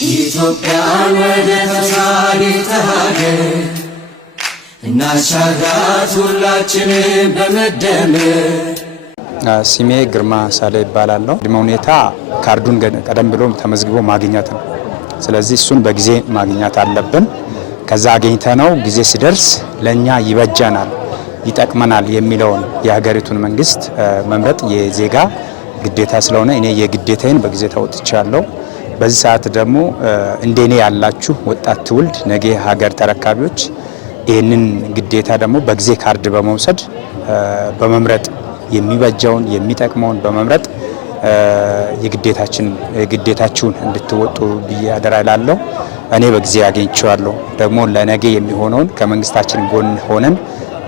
ኢትዮጵያን ወደ ተሻለ ሀገር እናሻግራት ሁላችንም በመደመር። ስሜ ግርማ ሳሌ ይባላል። ቅድመ ሁኔታ ካርዱን ቀደም ብሎ ተመዝግቦ ማግኘት ነው። ስለዚህ እሱን በጊዜ ማግኘት አለብን። ከዛ አገኝተነው ጊዜ ሲደርስ ለኛ ይበጀናል፣ ይጠቅመናል የሚለውን የሀገሪቱን መንግስት መምረጥ የዜጋ ግዴታ ስለሆነ እኔ የግዴታዬን በጊዜ ተወጥቻለሁ። በዚህ ሰዓት ደግሞ እንደኔ ያላችሁ ወጣት ትውልድ ነገ ሀገር ተረካቢዎች ይህንን ግዴታ ደግሞ በጊዜ ካርድ በመውሰድ በመምረጥ የሚበጀውን የሚጠቅመውን በመምረጥ የግዴታችሁን እንድትወጡ ብዬ አደራ እላለሁ። እኔ በጊዜ አገኝቼዋለሁ። ደግሞ ለነገ የሚሆነውን ከመንግስታችን ጎን ሆነን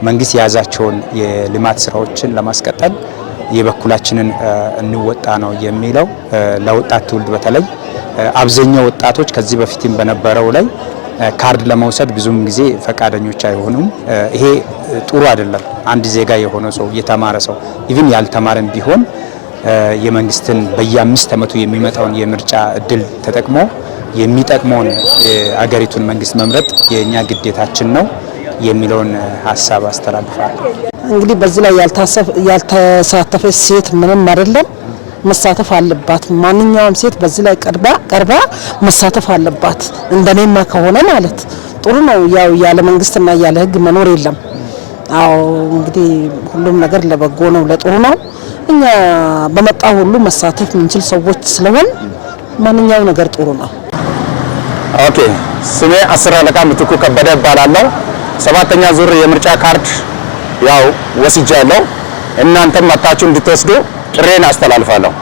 መንግስት የያዛቸውን የልማት ስራዎችን ለማስቀጠል የበኩላችንን እንወጣ ነው የሚለው። ለወጣት ትውልድ በተለይ አብዛኛው ወጣቶች ከዚህ በፊትም በነበረው ላይ ካርድ ለመውሰድ ብዙም ጊዜ ፈቃደኞች አይሆኑም። ይሄ ጥሩ አይደለም። አንድ ዜጋ የሆነ ሰው የተማረ ሰው ኢቭን ያልተማረም ቢሆን የመንግስትን በየ5 ዓመቱ የሚመጣውን የምርጫ እድል ተጠቅሞ የሚጠቅመውን አገሪቱን መንግስት መምረጥ የኛ ግዴታችን ነው የሚለውን ሀሳብ አስተላልፋለሁ። እንግዲህ በዚህ ላይ ያልተሳተፈች ሴት ምንም አይደለም፣ መሳተፍ አለባት። ማንኛውም ሴት በዚህ ላይ ቀርባ መሳተፍ አለባት። እንደኔማ ከሆነ ማለት ጥሩ ነው። ያው ያለ መንግስትና ያለ ህግ መኖር የለም። አዎ እንግዲህ ሁሉም ነገር ለበጎ ነው፣ ለጥሩ ነው። እኛ በመጣ ሁሉ መሳተፍ የምንችል ሰዎች ስለሆን ማንኛውም ነገር ጥሩ ነው። ኦኬ፣ ስሜ 10 አለቃ ምትኩ ከበደ እባላለሁ። 7ኛ ዙር የምርጫ ካርድ ያው ወስጃለሁ። እናንተም መጣችሁ እንድትወስዱ ጥሬን አስተላልፋለሁ።